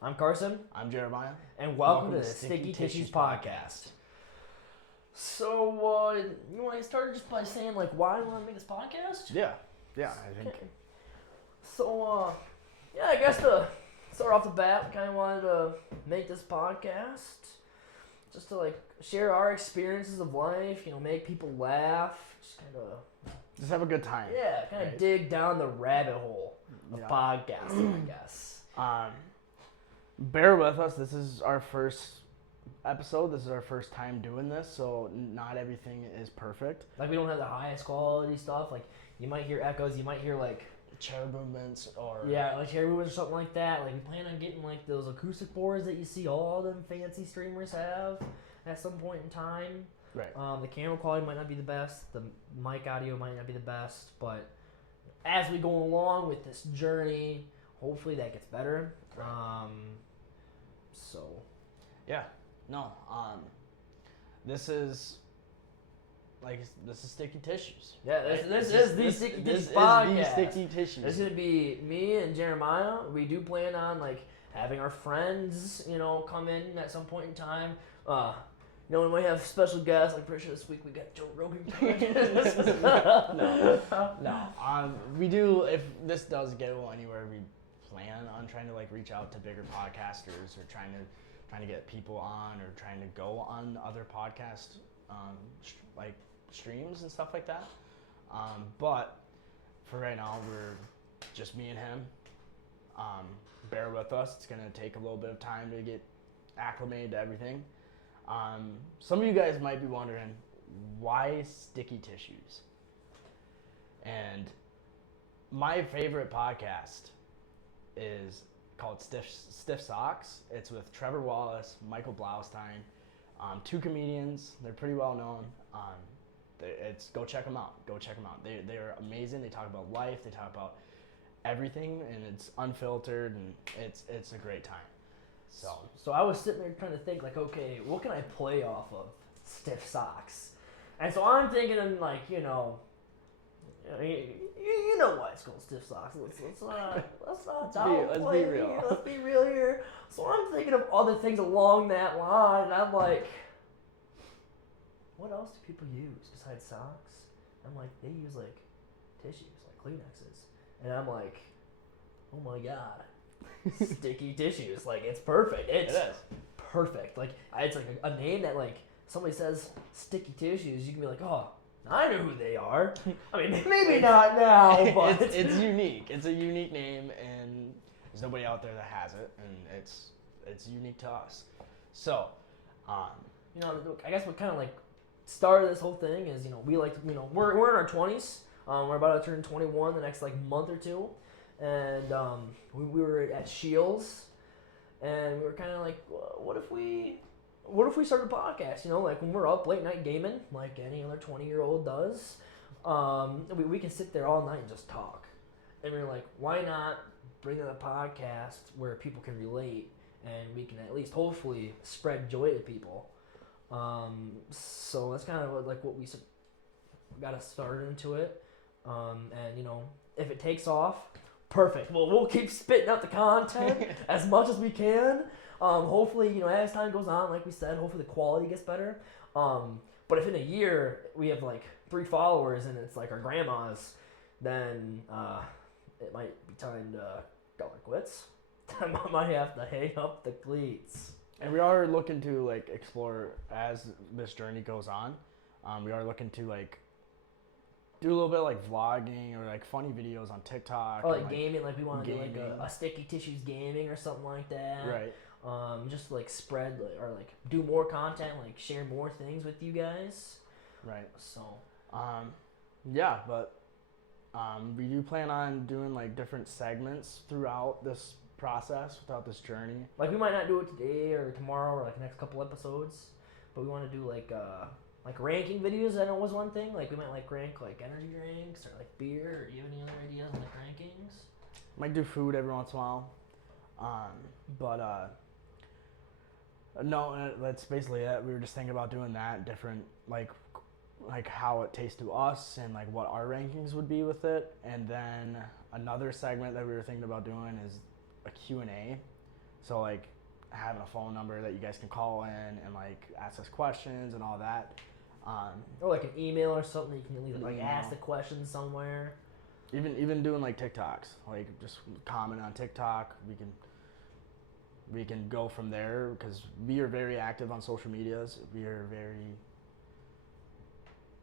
I'm Carson, I'm Jeremiah. and welcome to the Sticky Tissues Podcast. So, you want to start just by saying, like, why you want to make this podcast? Yeah, I think. Okay. So, I guess to start off the bat, we kind of wanted to make this podcast just to, like, share our experiences of life, make people laugh, Just have a good time. kind of dig down the rabbit hole of podcasting, I guess. Bear with us. This is our first episode. This is our first time doing this, so not everything is perfect. Like, we don't have the highest quality stuff. Like, you might hear echoes, you might hear, like, Chair movements or... yeah, like chair movements or something like that. Like, we plan on getting, like, those acoustic boards that you see all them fancy streamers have at some point in time. Right. The camera quality might not be the best. The mic audio might not be the best. But as we go along with this journey, hopefully that gets better. So... yeah. No. This is Sticky Tissues. yeah, this is the Sticky Tissues podcast. This is the Sticky Tissues. It's gonna be me and Jeremiah. We do plan on like having our friends, come in at some point in time. We might have special guests. Like, pretty sure this week we got Joe Rogan. No. We do. If this does go anywhere, we plan on trying to like reach out to bigger podcasters or trying to get people on or trying to go on other podcast like streams and stuff like that. But for right now, we're just me and him. Bear with us. It's gonna take a little bit of time to get acclimated to everything. Some of you guys might be wondering, why Sticky Tissues? And my favorite podcast is called Stiff Socks. It's with Trevor Wallace, Michael Blaustein, two comedians. They're pretty well known. Go check them out. They're amazing. They talk about life. They talk about everything, and it's unfiltered, and it's a great time. So I was sitting there trying to think, like, okay, what can I play off of Stiff Socks? And so I'm thinking, like, you know why it's called Stiff Socks. Let's not be real. Let's be real here. So I'm thinking of other things along that line, and I'm like, what else do people use besides socks? I'm like, they use, like, tissues, like Kleenexes. And I'm like, oh my god. Sticky Tissues, like, it's perfect. It is perfect. Like, it's like a name that, like, somebody says Sticky Tissues, you can be like, oh, I know who they are. I mean, maybe not now, but it's unique. It's a unique name, and there's nobody out there that has it, and it's unique to us. So, I guess what kind of like started this whole thing is, we like to, we're in our 20s. We're about to turn 21 the next like month or two. And we were at Shields, and we were kind of like, what if we started a podcast? Like when we're up late night gaming, like any other 20-year-old does, we can sit there all night and just talk. And we were like, why not bring in a podcast where people can relate, and we can at least hopefully spread joy to people. So that's kind of what we got us started into it. And if it takes off, perfect. Well, we'll keep spitting out the content as much as we can. Hopefully, as time goes on, like we said, hopefully the quality gets better. But if in a year we have like 3 followers and it's like our grandmas, then it might be time to call it quits. I might have to hang up the cleats. And we are looking to like explore as this journey goes on. We are looking to like do a little bit of like vlogging or like funny videos on TikTok. Or like gaming, like we want to do like a Sticky Tissues gaming or something like that. Right. Just like spread or like do more content, like share more things with you guys. Right. So. But we do plan on doing like different segments throughout this process, throughout this journey. Like we might not do it today or tomorrow or like next couple episodes, but we want to do like ranking videos. I know was one thing. Like we might like rank like energy drinks or like beer. Or do you have any other ideas on like rankings? Might do food every once in a while. No, that's basically it. We were just thinking about doing that, different like how it tastes to us and like what our rankings would be with it. And then another segment that we were thinking about doing is a Q&A. So like having a phone number that you guys can call in and like ask us questions and all that. Or like an email or something you can either like Email. ask the question somewhere. Even doing like TikToks, like just comment on TikTok. We can go from there because we are very active on social medias. We are very,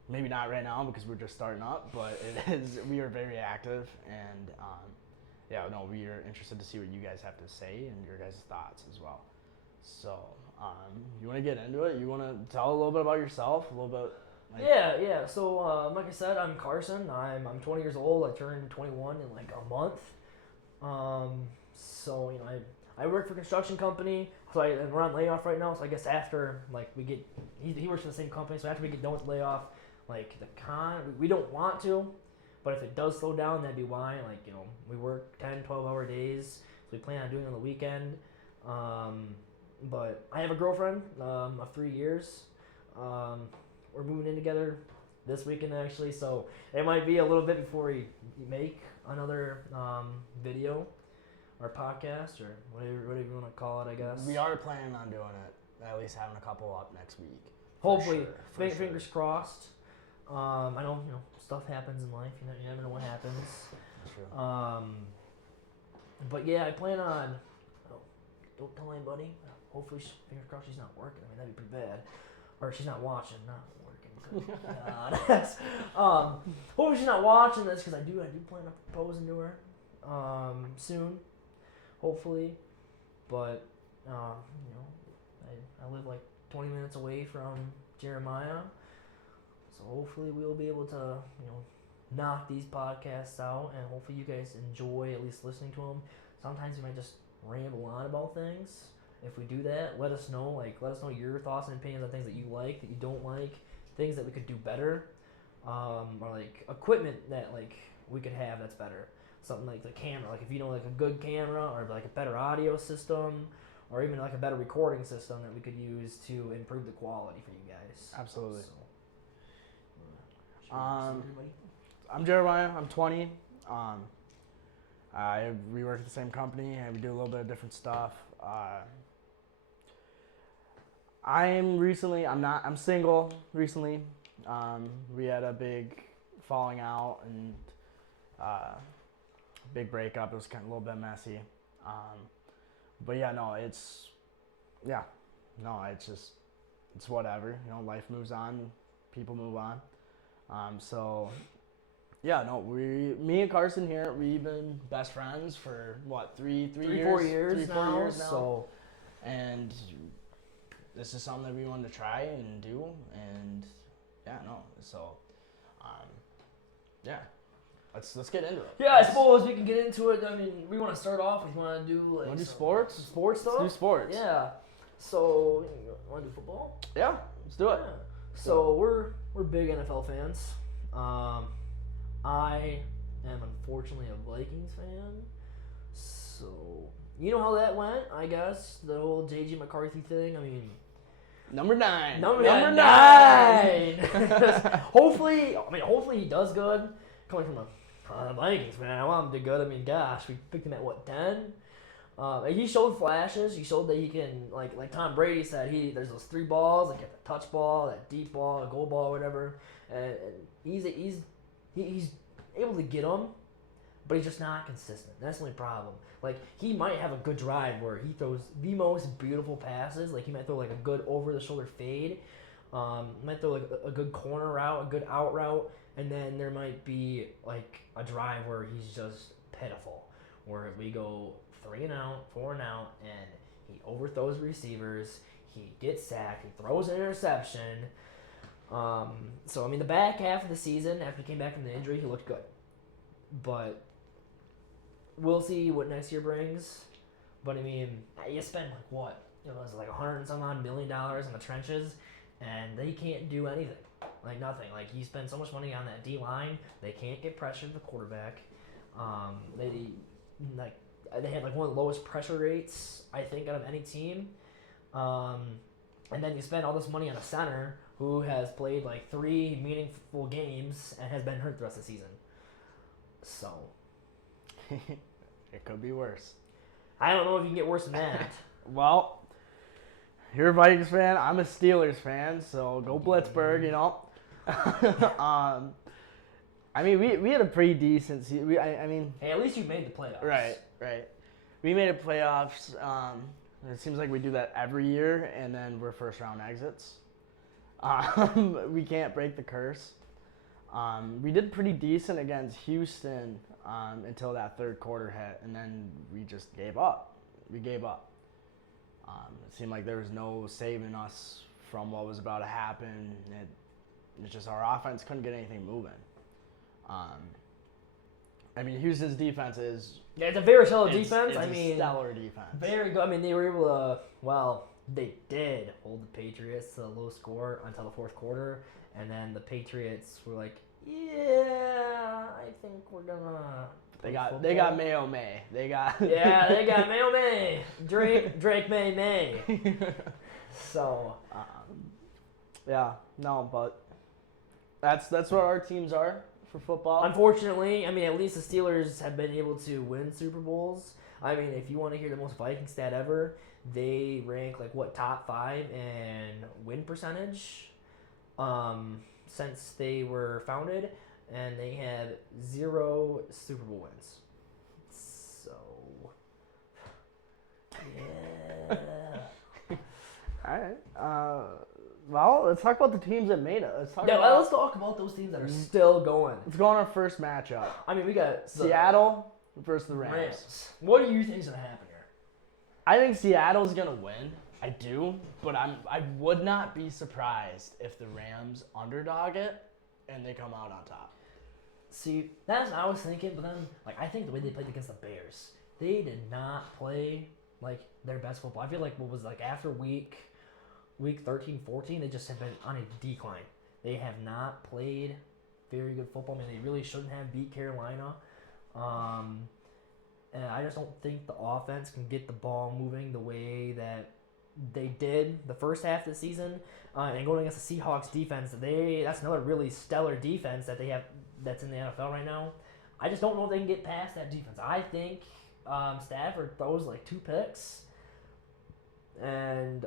maybe not right now because we're just starting up, but we are very active, and we are interested to see what you guys have to say and your guys' thoughts as well. So, you want to get into it? You want to tell a little bit about yourself, a little bit? Yeah. So, like I said, I'm Carson. I'm 20 years old. I turned 21 in like a month. So I work for a construction company. So we're on layoff right now. So I guess after like he works for the same company. So after we get done with the layoff, like we don't want to, but if it does slow down, that'd be why. Like we work 10, 12-hour days. So we plan on doing it on the weekend. But I have a girlfriend of 3 years. We're moving in together this weekend actually, so it might be a little bit before we make another video or podcast or whatever you want to call it, I guess. We are planning on doing it, at least having a couple up next week. Hopefully, fingers crossed. I know stuff happens in life. You never know what happens. That's true. But yeah, I plan on. Don't tell anybody. Hopefully, fingers crossed she's not working. I mean, that'd be pretty bad. Or she's not watching, not working. God. Hopefully she's not watching this because I do plan on proposing to her soon, hopefully. But I live like 20 minutes away from Jeremiah, so hopefully we'll be able to knock these podcasts out, and hopefully you guys enjoy at least listening to them. Sometimes we might just ramble on about things. If we do that, let us know. Let us know your thoughts and opinions on things that you like, that you don't like, things that we could do better, or like equipment that like we could have that's better. Something like the camera, like if you know like a good camera or like a better audio system, or even like a better recording system that we could use to improve the quality for you guys. Absolutely. So, I'm Jeremiah. I'm 20. We work at the same company and we do a little bit of different stuff. I'm single recently. We had a big falling out and big breakup. It was kind of a little bit messy. But it's whatever. Life moves on, people move on. Me and Carson here, we've been best friends for what, 3 years? 4 years now. So, and this is something that we wanted to try and do, and let's get into it. Yeah, I suppose we can get into it. I mean, we want to start off with, want to do like Want to do sports? Some sports stuff? Let's do sports. Yeah. So, you want to do football? Yeah, let's do it. Yeah. So, we're big NFL fans. I am unfortunately a Vikings fan. So, you know how that went, I guess. The whole J.J. McCarthy thing. I mean, Number 9. Number 9. Hopefully he does good. Coming from a Vikings fan, I want him to do good. I mean, gosh, we picked him at what, 10? He showed flashes. He showed that he can, like Tom Brady said, there's those 3 balls, like the touch ball, that deep ball, a goal ball, whatever. And he's able to get them, but he's just not consistent. That's the only problem. Like, he might have a good drive where he throws the most beautiful passes. Like, he might throw like a good over-the-shoulder fade. Might throw like a good corner route, a good out route, and then there might be like a drive where he's just pitiful, where we go 3 and out, 4 and out, and he overthrows receivers. He gets sacked. He throws an interception. So, I mean, the back half of the season, after he came back from the injury, he looked good. But we'll see what next year brings. But, I mean, you spend, like, what? It was like $100 and some odd million in the trenches, and they can't do anything. Like, nothing. Like, you spend so much money on that D-line, they can't get pressure to the quarterback. They had, like, one of the lowest pressure rates, I think, out of any team. And then you spend all this money on a center who has played like 3 meaningful games and has been hurt the rest of the season. So it could be worse. I don't know if you can get worse than that. Well, you're a Vikings fan. I'm a Steelers fan, so go Blitzburg, you know. I mean, we had a pretty decent season. I mean, Hey, at least you made the playoffs. right. We made it playoffs. It seems like we do that every year, and then we're first round exits. We can't break the curse. We did pretty decent against Houston until that third quarter hit, and then we just gave up. We gave up. It seemed like there was no saving us from what was about to happen. It's just our offense couldn't get anything moving. I mean, Houston's defense is... Yeah, it's a very solid defense. It's I mean, a stellar defense. Very good. I mean, they were able to, well, they did hold the Patriots to a low score until the fourth quarter, and then the Patriots were like, yeah, I think we're gonna. They got Mayo May. They got Mayo May. Drake May. So, yeah, no, but that's what our teams are for football. Unfortunately, I mean, at least the Steelers have been able to win Super Bowls. I mean, if you want to hear the most Viking stat ever, they rank top 5 in win percentage since they were founded, and they have 0 Super Bowl wins. So, yeah. All right. Well, let's talk about the teams that made it. Let's talk about those teams that are still going. Let's go on our first matchup. I mean, we got Seattle versus the Rams. What do you think is going to happen here? I think Seattle's going to win. I do, but I would not be surprised if the Rams underdog it and they come out on top. See, that's what I was thinking, but then I think the way they played against the Bears, they did not play their best football. I feel like after week 13, 14, they just have been on a decline. They have not played very good football. I mean, they really shouldn't have beat Carolina. And I just don't think the offense can get the ball moving the way that they did the first half of the season. And going against the Seahawks defense, that's another really stellar defense that they have that's in the NFL right now. I just don't know if they can get past that defense. I think Stafford throws 2 picks, and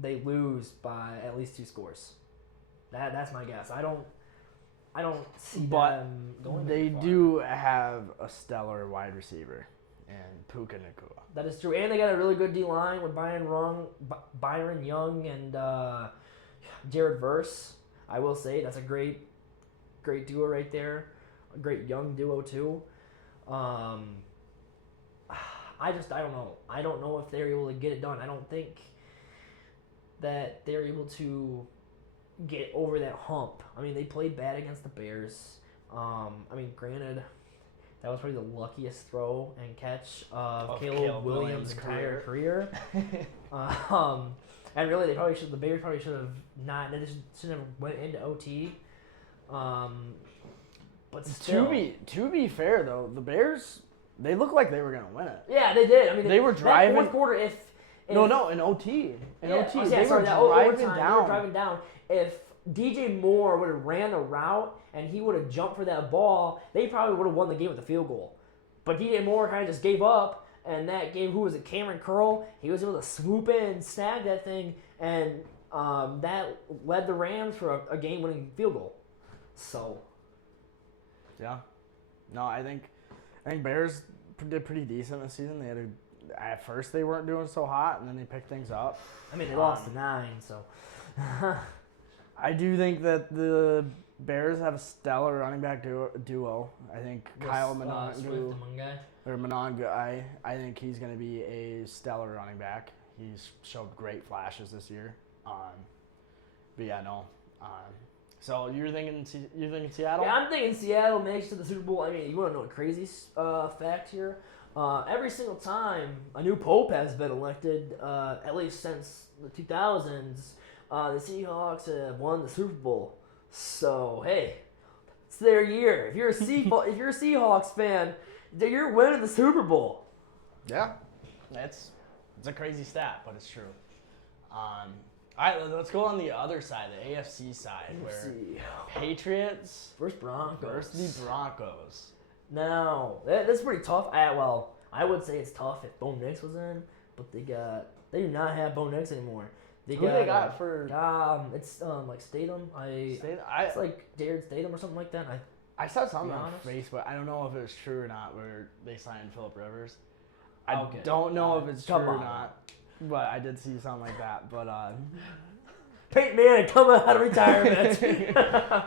they lose by at least 2 scores. That's my guess. I don't see them going. They do have a stellar wide receiver and Puka Nacua. That is true, and they got a really good D line with Byron Young and Jared Verse. I will say that's a great duo right there, a great young duo too. I don't know. I don't know if they're able to get it done. I don't think that they're able to get over that hump. I mean, they played bad against the Bears. I mean, granted, that was probably the luckiest throw and catch of Caleb Williams' entire career. And really, the Bears probably should have not. They should have went into OT. But still, to be fair though, the Bears, they looked like they were gonna win it. Yeah, they did. I mean, they were driving. Fourth quarter, in OT. They were driving down. If DJ Moore would have ran the route and he would have jumped for that ball, they probably would have won the game with a field goal. But DJ Moore kind of just gave up, and that game, who was it, Cameron Curl? He was able to swoop in and snag that thing, and that led the Rams for a game-winning field goal. So, yeah, no, I think Bears did pretty decent this season. They had at first they weren't doing so hot, and then they picked things up. I mean, they lost to 9, so. I do think that the Bears have a stellar running back duo. I think Kyle Monangai, I think he's going to be a stellar running back. He's showed great flashes this year. But yeah, no. So you're thinking Seattle? Yeah, I'm thinking Seattle makes it to the Super Bowl. I mean, you want to know a crazy fact here? Every single time a new pope has been elected, at least since the 2000s, the Seahawks have won the Super Bowl. So hey, it's their year. If you're a Seahawks fan, you're winning the Super Bowl. Yeah, it's a crazy stat, but it's true. All right, let's go on the other side, the AFC side, where Patriots versus Broncos. Now, Now, that's pretty tough. I would say it's tough if Bo Nix was in, but they do not have Bo Nix anymore. Who they got for? It's like Statham. It's like Jared Statham or something like that. I saw something on honest. Facebook. I don't know if it was true or not. Where they signed Phillip Rivers. Okay. I don't know if it's true Come or on. not, but I did see something like that. But Peyton Manning coming out of retirement.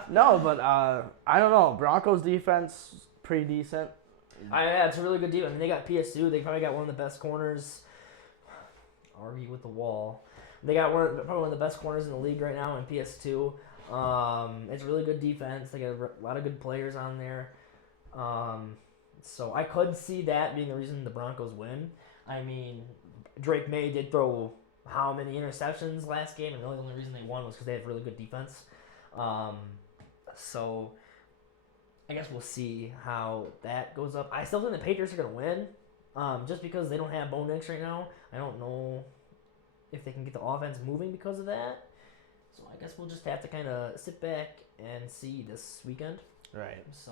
no, but I don't know. Broncos defense pretty decent. Yeah, it's a really good deal. I mean, they got PS2. They probably got one of the best corners. Argue with the wall. They got probably one of the best corners in the league right now in PS2. It's a really good defense. They got a lot of good players on there. So I could see that being the reason the Broncos win. I mean, Drake May did throw how many interceptions last game, and really the only reason they won was because they had really good defense. So I guess we'll see how that goes up. I still think the Patriots are going to win, just because they don't have Bo Nix right now. I don't know if they can get the offense moving because of that. So I guess we'll just have to kind of sit back and see this weekend. Right. So.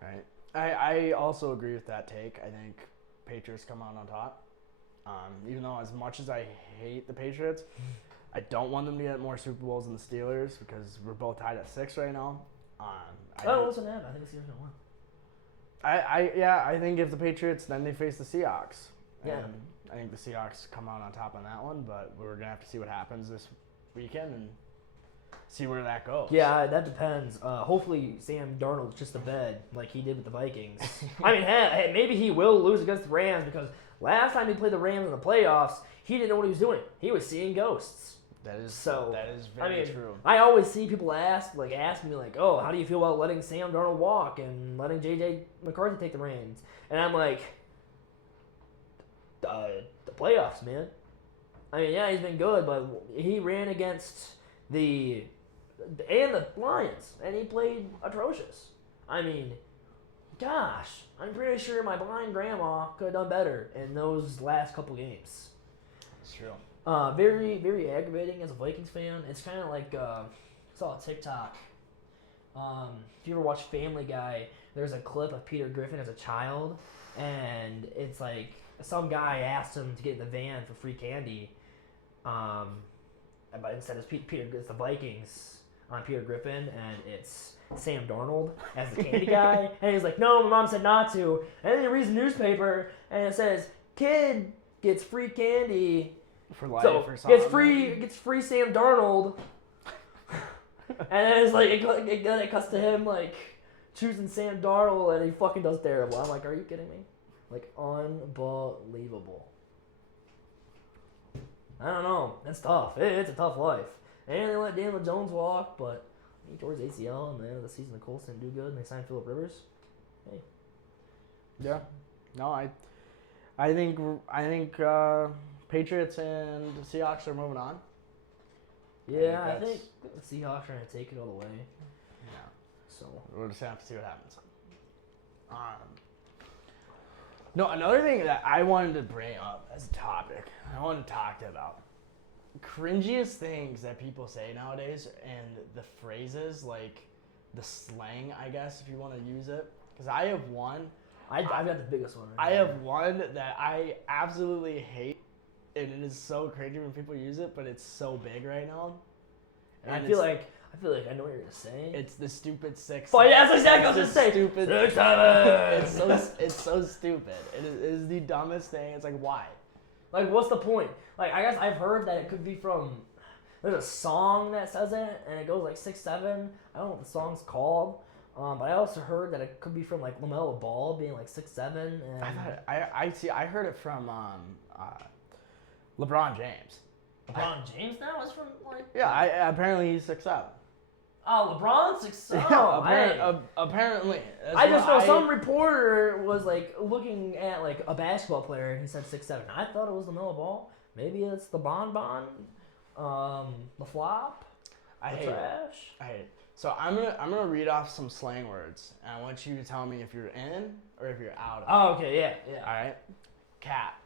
Right. I also agree with that take. I think Patriots come out on top. Even though as much as I hate the Patriots, I don't want them to get more Super Bowls than the Steelers because we're both tied at 6 right now. What's going to happen? I think the Steelers going to win. I think if the Patriots, then they face the Seahawks. Yeah. And I think the Seahawks come out on top on that one, but we're going to have to see what happens this weekend and see where that goes. Yeah, that depends. Hopefully Sam Darnold's just a bed like he did with the Vikings. I mean, hey, maybe he will lose against the Rams because last time he played the Rams in the playoffs, he didn't know what he was doing. He was seeing ghosts. That is very true. I always see people ask me like, oh, how do you feel about letting Sam Darnold walk and letting J.J. McCarthy take the reins? And I'm like, the playoffs, man. I mean, yeah, he's been good, but he ran against the Lions, and he played atrocious. I mean, gosh, I'm pretty sure my blind grandma could have done better in those last couple games. It's true. Very, very aggravating as a Vikings fan. It's kind of like, I saw a TikTok. If you ever watch Family Guy, there's a clip of Peter Griffin as a child, and it's like some guy asked him to get in the van for free candy, but instead it's the Vikings on Peter Griffin, and it's Sam Darnold as the candy guy, and he's like, no, my mom said not to, and then he reads the newspaper, and it says, kid gets free candy for life so or something. Gets free Sam Darnold, and then it's like it cuts to him like choosing Sam Darnold, and he fucking does terrible. I'm like, are you kidding me? Like, unbelievable. I don't know. That's tough. It's a tough life. And they let Daniel Jones walk, but he tore his ACL, and the end of the season the Colts didn't do good, and they signed Phillip Rivers. Hey. Yeah. No, I think Patriots and Seahawks are moving on. Yeah, I think the Seahawks are going to take it all the way. Yeah. So we'll just have to see what happens. No, another thing that I wanted to bring up as a topic, I wanted to talk about cringiest things that people say nowadays and the phrases, like the slang, I guess, if you want to use it. Because I have one. I've got the biggest one. I have one that I absolutely hate, and it is so cringy when people use it, but it's so big right now. And I feel like I know what you're gonna say. It's the stupid 6. Oh yeah, that's exactly what I was gonna say. Stupid 6 7. It's so stupid. It is the dumbest thing. It's like, why? Like, what's the point? Like, I guess I've heard that it could be from. There's a song that says it, and it goes like 6 7. I don't know what the song's called. But I also heard that it could be from like LaMelo Ball being like 6 7. And I heard it from LeBron James. LeBron James now is from like. Yeah, apparently he's 6 7. Oh, LeBron's 6 7. Apparently. I just know some reporter was like looking at like a basketball player and he said 6 7. I thought it was LaMelo Ball. Maybe it's the Bon, the Flop, the Trash. I hate it. So I'm gonna read off some slang words, and I want you to tell me if you're in or if you're out of it. Oh, okay, yeah. All right. Cap.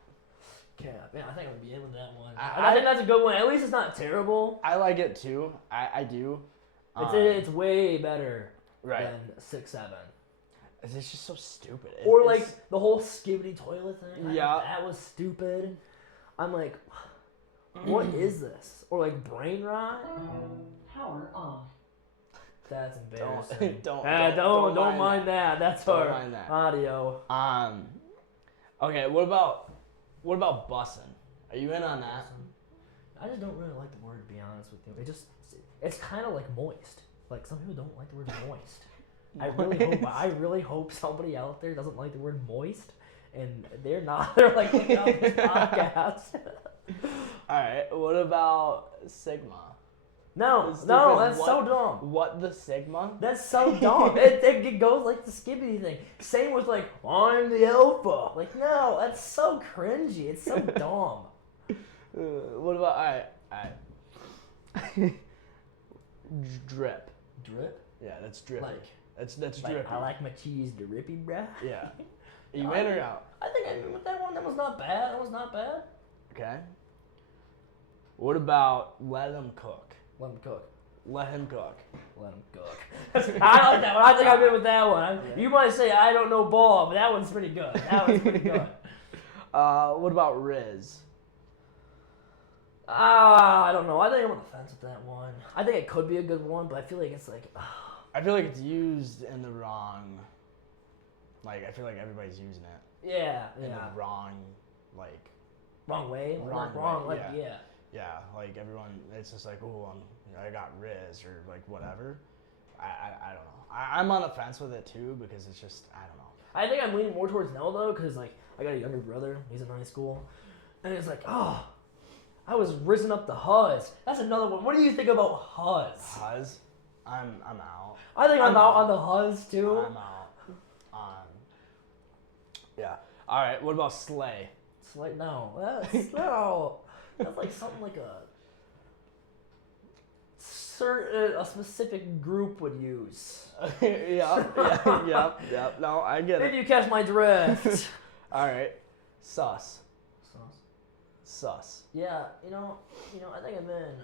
Man, I think I'm gonna be in with that one. I think that's a good one. At least it's not terrible. I like it too. I do. It's way better than 6 7. It's just so stupid. Or like the whole skibbity toilet thing. Yeah. That was stupid. I'm like, what is this? Or like brain rot. Power off. That's embarrassing. Don't mind that. That's Don't our mind that. audio. Okay, what about bussin'? Are you in on that? I just don't really like the word, to be honest with you. It's kind of like moist. Like some people don't like the word moist. I really hope somebody out there doesn't like the word moist, and they're not. They're like looking out this podcast. All right, what about Sigma? No, that's so dumb. What the Sigma? That's so dumb. It goes like the skibbity thing. Same with like, I'm the alpha. Like, no, that's so cringy. It's so dumb. What about, all right. Drip. Drip? Yeah, that's drip. Like, that's like drippy. I like my cheese drippy, bruh. Yeah. You in or out? I think I with that one. That was not bad. Okay. What about let him cook? Let him cook. Let him cook. Let him cook. I like that one. I think I'm in with that one. You might say I don't know ball, but that one's pretty good. What about Riz? I don't know. I think I'm on the fence with that one. I think it could be a good one, but I feel like it's like. I feel like it's used in the wrong. Like I feel like everybody's using it. Yeah. In the wrong, like. Wrong way. Wrong way. Like yeah. Yeah, like everyone, it's just like, oh, I got Riz or like whatever. I don't know. I'm on the fence with it too because it's just I don't know. I think I'm leaning more towards no though because like I got a younger brother. He's in high school, and it's like I was risen up the Huz. That's another one. What do you think about Huz? Huz? I'm out. I think I'm out on the Huz too. I'm out. Yeah. All right. What about Slay? Slay? No. That's no. That's like something like a specific group would use. Yeah. No, I get Maybe it. you catch my drift. All right. Sus. Yeah, you know, I think I'm in.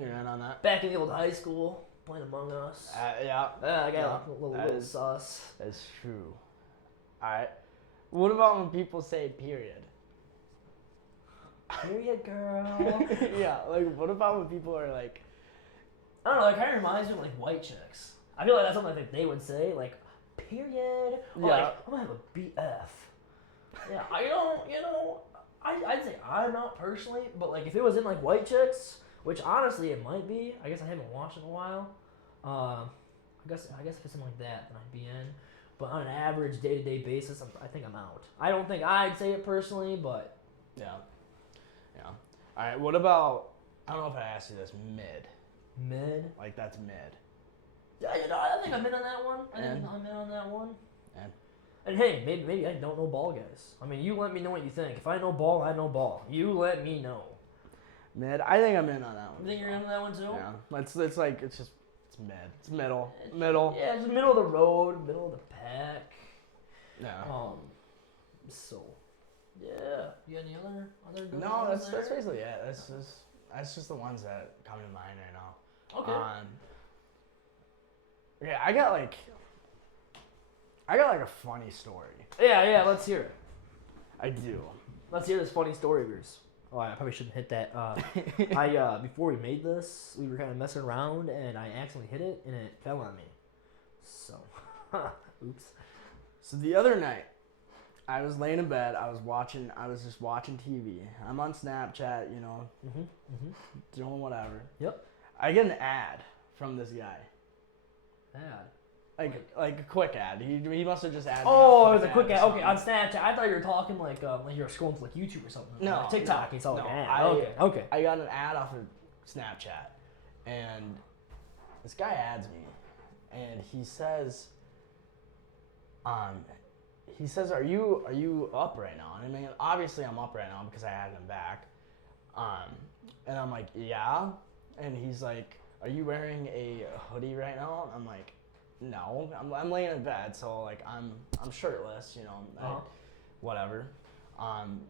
You're in on that? Back in the old high school, playing Among Us. Yeah. I got a little sus. That's true. All right. What about when people say period? Period, girl. Yeah, like what about when people are like, I don't know, it kind of reminds me of like white chicks. I feel like that's something I think they would say, like, period. Or Yeah. like, I'm gonna have a BF. Yeah, I'd say I'm not personally, but like if it was in like white chicks, which honestly it might be. I guess I haven't watched in a while. I guess if it's something like that, then I'd be in. But on an average day-to-day basis, I think I'm out. I don't think I'd say it personally, but yeah. All right. What about? I don't know if I asked you this. Mid. Like that's mid. Yeah, I think I'm in on that one. I'm in on that one. And hey, maybe I don't know ball, guys. I mean, you let me know what you think. If I know ball, I know ball. You let me know. Mid. I think I'm in on that one. You think you're in on that one too? Yeah. It's mid. It's middle. Yeah, it's middle of the road, middle of the pack. Yeah. So, yeah. You got any other good No, ones that's there? basically it. That's just the ones that come to mind right now. Okay. Yeah, I got like a funny story. Yeah, let's hear it. I do. Let's hear this funny story of yours. Oh, I probably shouldn't hit that. Before we made this, we were kind of messing around, and I accidentally hit it, and it fell on me. So, oops. So the other night, I was laying in bed. I was just watching TV. I'm on Snapchat, doing whatever. Yep. I get an ad from this guy. Ad. Like a quick ad. He must have just added. Oh, it was a quick ad. Okay, on Snapchat. I thought you were talking like you were scrolling to like YouTube or something. No, like TikTok. no, It's all like no, an ad. Okay. I got an ad off of Snapchat, and this guy adds me, and he says, "Are you up right now?" And I mean, obviously I'm up right now because I added him back. And I'm like, "Yeah," and he's like, "Are you wearing a hoodie right now?" And I'm like, "No, I'm laying in bed, so like I'm shirtless, whatever." And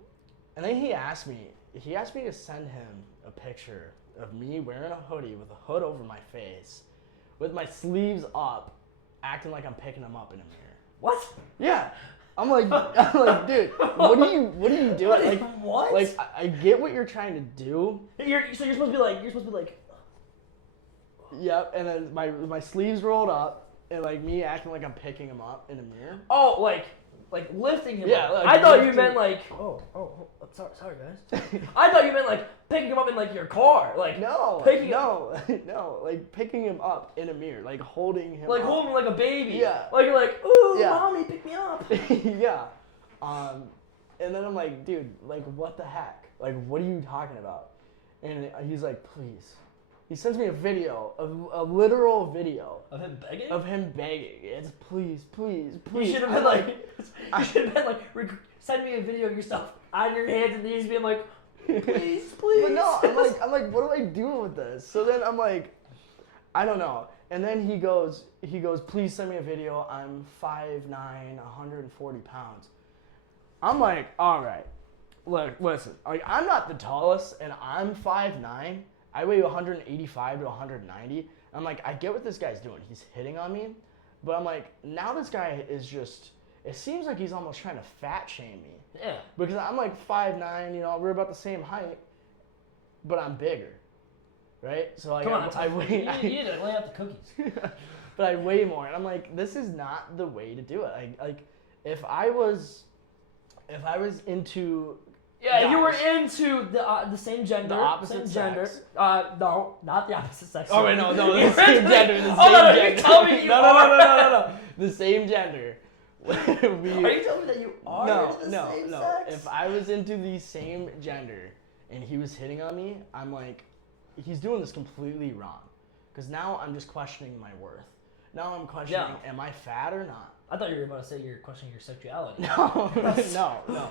then he asked me to send him a picture of me wearing a hoodie with a hood over my face, with my sleeves up, acting like I'm picking him up in a mirror. What? Yeah. I'm like, dude, what are you doing? Like, what? Like, I get what you're trying to do. So you're supposed to be like. Yep. And then my sleeves rolled up, and like me acting like I'm picking him up in a mirror. Oh, like lifting him. Yeah. Up. Like I thought you lifting- meant like. Oh, sorry guys. I thought you meant like picking him up in like your car, like. No. Picking no. Like picking him up in a mirror, like holding him. Like up. holding like a baby. Yeah. Like you're like, ooh, Yeah. mommy, pick me up. Yeah. And then I'm like, dude, like, what the heck? Like, what are you talking about? And he's like, please. He sends me a video, a literal video Of him begging? of him begging. It's please. You should have been like, send me a video of yourself on your hands and knees being like, please. But no, I'm like, what do I do with this? So then I'm like, I don't know. And then he goes, please send me a video. I'm 5'9", 140 pounds. I'm like, all right, look, listen, like I'm not the tallest, and I'm 5'9". I weigh 185 to 190. I'm like, I get what this guy's doing. He's hitting on me, but I'm like, now this guy is just. It seems like he's almost trying to fat shame me. Yeah. Because I'm like 5'9", you know, we're about the same height, but I'm bigger, right? So like, Come on, I weigh. You need to lay out the cookies. But I weigh more, and I'm like, this is not the way to do it. Like, if I was into. Yeah, if you were guys- into the same gender, The opposite same gender. sex. No, not the opposite sex. Oh wait, no, the You're same into- gender, the same Hold on, gender. you tell me you no, are. the same gender. Are you telling me that you are into the same sex? If I was into the same gender and he was hitting on me, I'm like, he's doing this completely wrong. Because now I'm just questioning my worth. Now I'm questioning, am I fat or not? I thought you were about to say you're questioning your sexuality. No.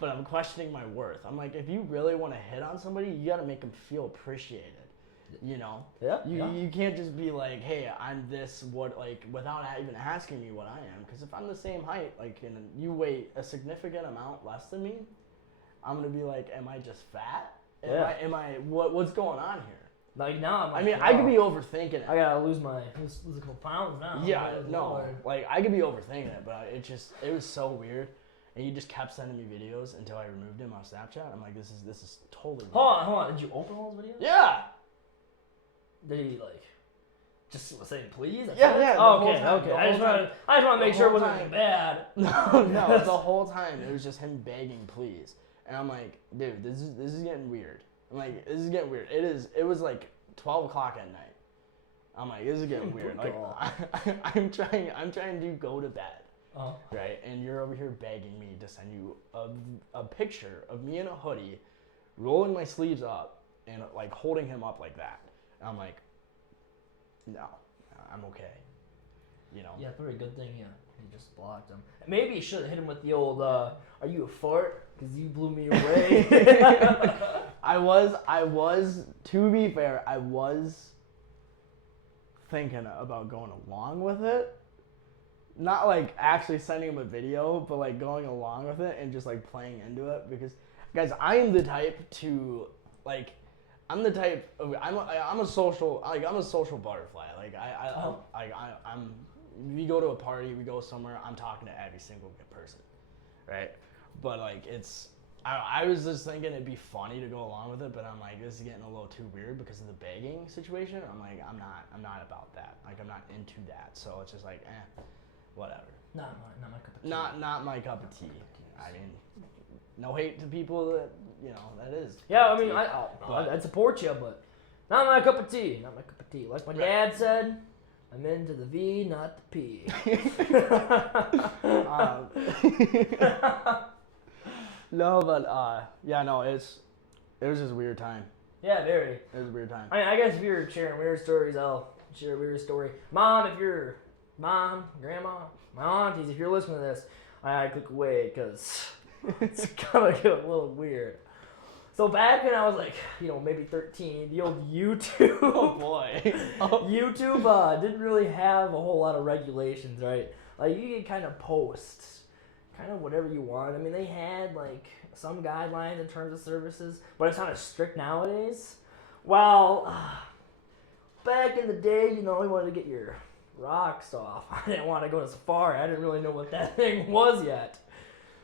But I'm questioning my worth. I'm like, if you really want to hit on somebody, you got to make them feel appreciated. You know? Yeah. You can't just be like, hey, I'm this, what, like, without even asking me what I am. Because if I'm the same height, like, and you weigh a significant amount less than me, I'm going to be like, am I just fat? What's going on here? Like now, I'm like, I mean, I could be overthinking it. I gotta lose a couple pounds now. Yeah, no, like I could be overthinking it, but it was so weird, and he just kept sending me videos until I removed him on Snapchat. I'm like, this is totally weird. Hold on. Did you open all those videos? Yeah. Did he like just saying please? Yeah. Oh, okay. I just want to make sure it wasn't anything bad. No, the whole time it was just him begging please, and I'm like, dude, this is getting weird. I'm like, this is getting weird. It was like 12 o'clock at night. I'm like, this is getting weird. Like, I'm trying to go to bed. Uh-huh. Right? And you're over here begging me to send you a picture of me in a hoodie, rolling my sleeves up, and like holding him up like that. And I'm like, no, I'm okay. You know? Yeah, probably a good thing, yeah. He just blocked him. Maybe you should have hit him with the old, are you a fart? Because you blew me away. I was, to be fair, I was thinking about going along with it. Not like actually sending him a video, but like going along with it and just like playing into it. Because, guys, I am the type to, like, I'm a social butterfly. Like I'm we go to a party, we go somewhere, I'm talking to every single person, right? But like I was just thinking it'd be funny to go along with it, but I'm like, this is getting a little too weird because of the begging situation. I'm like, I'm not about that. Like I'm not into that. So it's just like, whatever. Not my cup of tea. Not my cup of tea. I mean, no hate to people that that is. Yeah, I mean, I'd support you, but not my cup of tea. Not my cup of tea. Like my dad said, I'm into the V, not the P. No, but it was just a weird time. Yeah, very. It was a weird time. I mean, I guess if you're sharing weird stories, I'll share a weird story. Mom, grandma, my aunties, if you're listening to this, I click away because it's gonna get a little weird. So back when I was like, maybe 13, the old YouTube. Oh boy. YouTube didn't really have a whole lot of regulations, right? Like you could kind of post kind of whatever you want. I mean, they had like some guidelines in terms of services, but it's not as strict nowadays. Well, back in the day, you wanted to get your rocks off. I didn't want to go to Safari. I didn't really know what that thing was yet.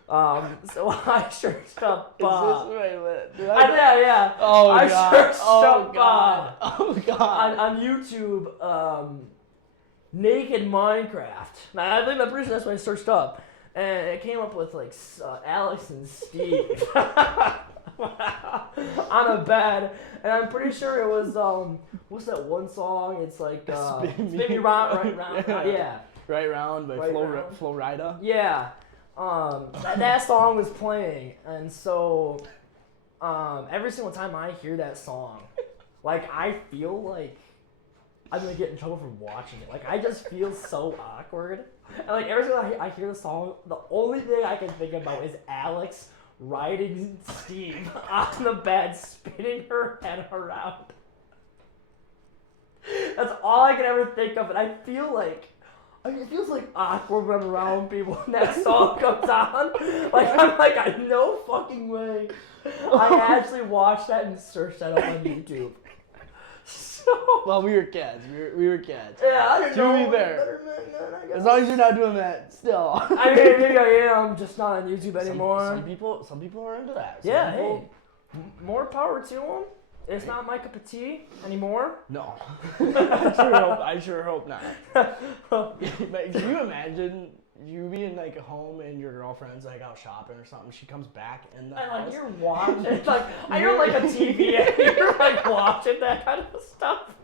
So I searched up. Is this right? Yeah. Oh I god. searched Oh up, god. Oh god. on YouTube, naked Minecraft. Now, I'm pretty sure that's what I searched up, and it came up with like Alex and Steve on a bed, and I'm pretty sure it was what's that one song? It's like Spin Me Round, Right Round. Yeah. Right Round by Right Round. Flo Rida. Yeah. That song was playing, and so every single time I hear that song, like I feel like I'm gonna get in trouble for watching it. Like I just feel so awkward, and like every single time I hear the song, the only thing I can think about is Alex riding Steve on the bed, spinning her head around. That's all I can ever think of, and I feel like. I mean, it feels like awkward when I'm around people when that song comes on. Like, I'm like, I no fucking way. I actually watched that and searched that up on YouTube. So. Well, we were kids. We were kids. Yeah, I didn't know. To be fair. As long as you're not doing that still. I mean, maybe I am, just not on YouTube anymore. Some people are into that. Yeah, hey. More power to them. It's not my cup of tea anymore. No. I sure hope not. But can you imagine you being like home and your girlfriend's like out shopping or something? She comes back in the house. Like you're watching. It's like you're like a TV and you're like watching that kind of stuff.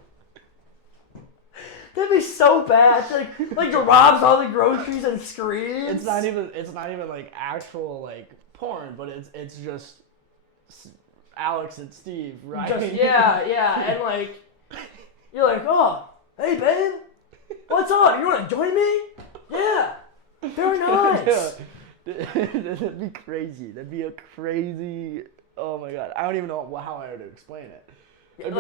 That'd be so bad. Like robs all the groceries and screams. It's not even like actual like porn, but it's just Alex and Steve, right? Yeah, and like you're like, oh, hey babe, what's up? You want to join me? Yeah, very nice. That'd be crazy. That'd be a crazy. Oh my god, I don't even know how I would explain it. I'd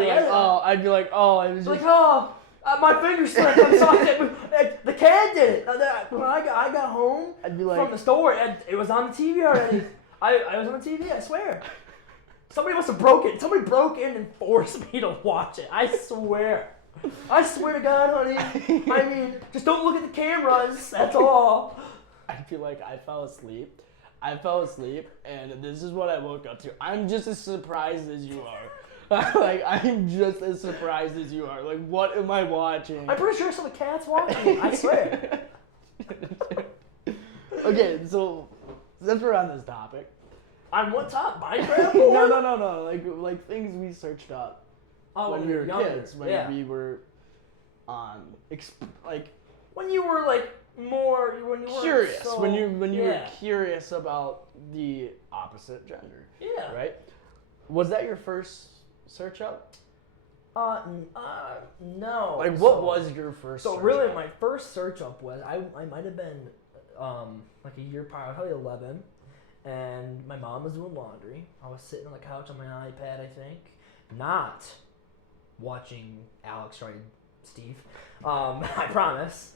be like, oh, it was just like, oh, my finger slipped. I'm sorry. The cat did it. When I got home I'd be like, from the store, it was on the TV already. I was on the TV. I swear. Somebody must have broke it. Somebody broke in and forced me to watch it. I swear. I swear to God, honey. I mean, just don't look at the cameras. That's all. I feel like I fell asleep, and this is what I woke up to. I'm just as surprised as you are. Like, I'm just as surprised as you are. Like, what am I watching? I'm pretty sure some of the cats watching it. I swear. Okay, so since we're on this topic. On what top? Minecraft? No. Like things we searched up when we were kids. When we were when you were like more when you were curious. So, when you were curious about the opposite gender. Yeah. Right? Was that your first search up? No. Like, what was your first search really, up? My first search up was, I might have been, like a year prior, probably 11, and my mom was doing laundry. I was sitting on the couch on my iPad, I think, not watching Alex ride Steve, I promise.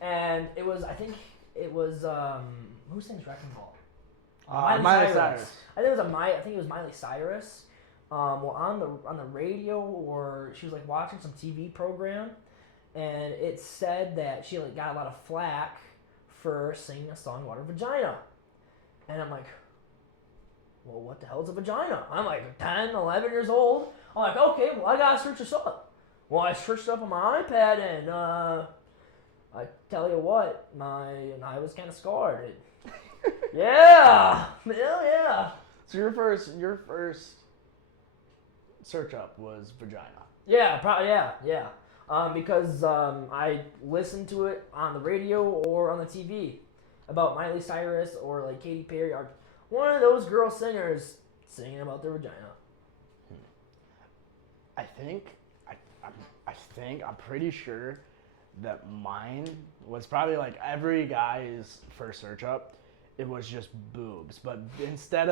And it was, I think it was, who sings Wrecking Ball? Miley Cyrus. I think it was Miley Cyrus. Well, on the radio, or she was like watching some TV program, and it said that she like got a lot of flack for singing a song about her vagina. And I'm like, well, what the hell is a vagina? I'm like 10, 11 years old. I'm like, okay, well, I gotta search this up. Well, I searched it up on my iPad, and I tell you what, I was kind of scarred. Yeah. So your first search up was vagina. Yeah, probably. Yeah. Because I listened to it on the radio or on the TV about Miley Cyrus or like Katy Perry or one of those girl singers singing about their vagina. I'm pretty sure that mine was probably like every guy's first search up. It was just boobs, but instead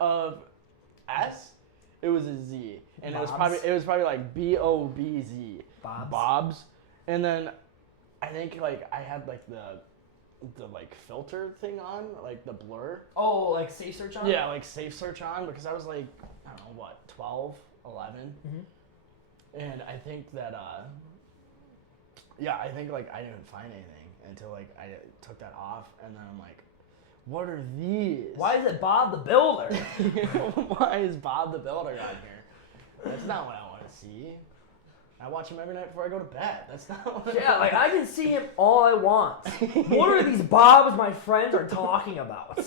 of S, it was a Z, and Bobs. it was probably like BOBZ. Bobs. And then I think like I had like the like filter thing on, like the blur. Oh, like safe search on? Yeah, like safe search on, because I was like, I don't know what, 12, 11. Mm-hmm. And I think that Yeah, I think like I didn't find anything until like I took that off, and then I'm like, what are these? Why is it Bob the Builder? Why is Bob the Builder on here? That's not what I want to see. I watch him every night before I go to bed. That's not what Yeah, like I can see him all I want. What are these Bobs my friends are talking about?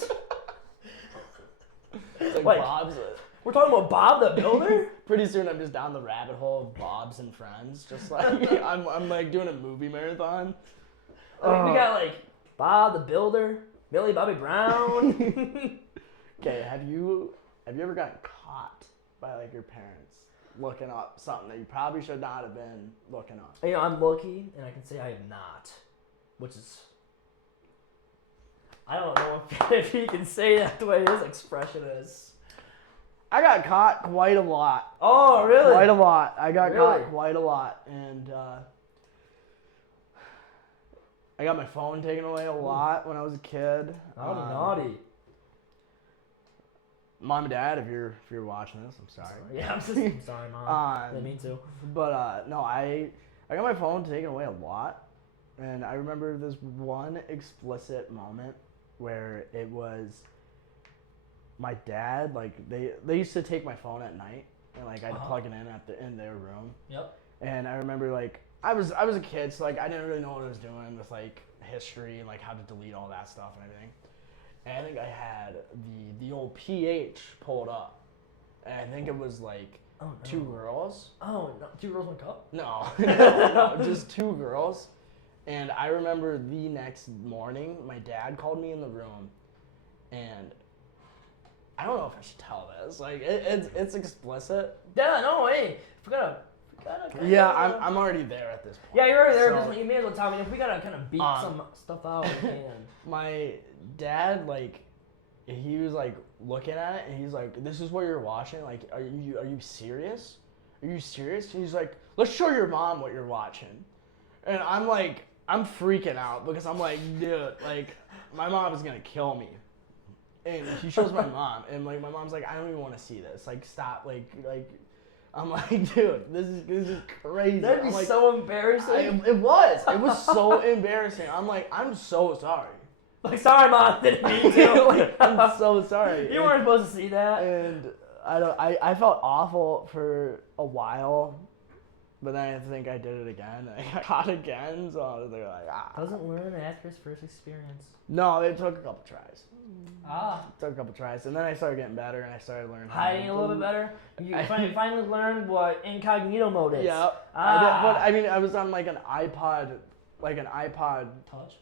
It's Like, Bob's. We're talking about Bob the Builder? Pretty soon I'm just down the rabbit hole of Bob's and Friends. Just like I'm like doing a movie marathon. I mean, we got like Bob the Builder, Millie Bobby Brown. Okay, have you ever gotten caught by like your parents looking up something that you probably should not have been looking up? You know, I'm lucky, and I can say I have not, which is, I don't know if he can say that the way his expression is. I got caught quite a lot. Oh, really? Quite a lot. I got Really? caught quite a lot, and I got my phone taken away a lot when I was a kid. Naughty. Mom and Dad, if you're watching this, I'm sorry. Yeah, I'm sorry, Mom. I didn't mean to. But no, I got my phone taken away a lot, and I remember this one explicit moment where it was my dad. Like they used to take my phone at night, and like I'd plug it in their room. Yep. And I remember like I was a kid, so like I didn't really know what I was doing with like history and like how to delete all that stuff and everything. And I think I had the old PH pulled up, and I think it was like two girls. Oh, no. 2 girls, 1 cup? No, no, just 2 girls. And I remember the next morning, my dad called me in the room, and I don't know if I should tell this. Like it's explicit. Yeah, no way. We gotta Yeah, I'm already there at this point. Yeah, you're already there. So, You may as well tell me. If we gotta kind of beat some stuff out, we can. My dad, like, he was like looking at it, and he's like, "This is what you're watching. Like, are you serious? Are you serious?" And he's like, "Let's show your mom what you're watching." And I'm like, I'm freaking out because I'm like, dude, like, my mom is gonna kill me. And he shows my mom, and like my mom's like, "I don't even want to see this. Like, stop. Like." I'm like, dude, this is crazy. That'd be like, so embarrassing. It was so embarrassing. I'm like, I'm so sorry. Like, sorry, Mom, didn't mean to. Like, I'm so sorry. You weren't supposed to see that. And I felt awful for a while, but then I think I did it again. I got caught again, so they're like, Doesn't learn after his first experience. No, it took a couple tries. It took a couple tries, and then I started getting better, and I started learning hiding a little bit better. You finally learned what incognito mode is. Yeah, but I mean, I was on like an iPod Touch.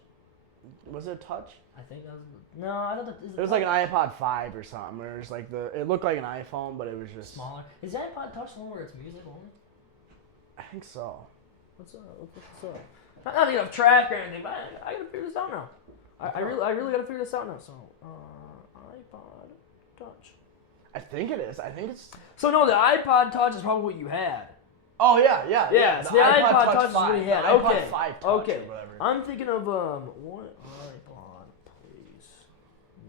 Was it touch? I think that was. No, I thought that. It was like an iPod 5 or something. Where it was like it looked like an iPhone, but it was just smaller. Is the iPod Touch the one where it's music only? I think so. What's up? Not to get off track or anything, but I gotta figure this out now. I really gotta figure this out now. So, iPod Touch. I think it is. I think it's. So no, the iPod Touch is probably what you had. Oh yeah. So the iPod Touch is what he had. The iPod Okay. 5 Touch Okay. or whatever. I'm thinking of what iPod plays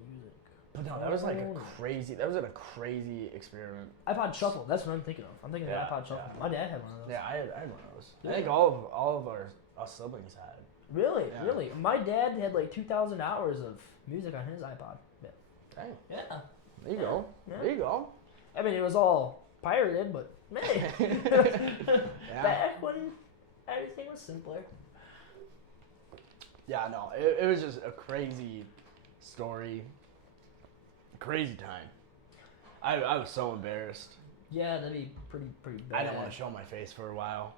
music. But no, that was like a crazy experiment. iPod Shuffle. That's what I'm thinking of. I'm thinking Yeah, of the iPod Shuffle. yeah. My dad had one of those. Yeah, I had one of those. Yeah. I think all of our siblings had. Really, Yeah. really. My dad had like 2,000 hours of music on his iPod. Yeah. Dang. Yeah. There you go. Yeah. There you go. I mean, it was all pirated, but man, Yeah. back when everything was simpler. Yeah, no, it was just a crazy story. Crazy time. I was so embarrassed. Yeah, that'd be pretty bad. I didn't want to show my face for a while.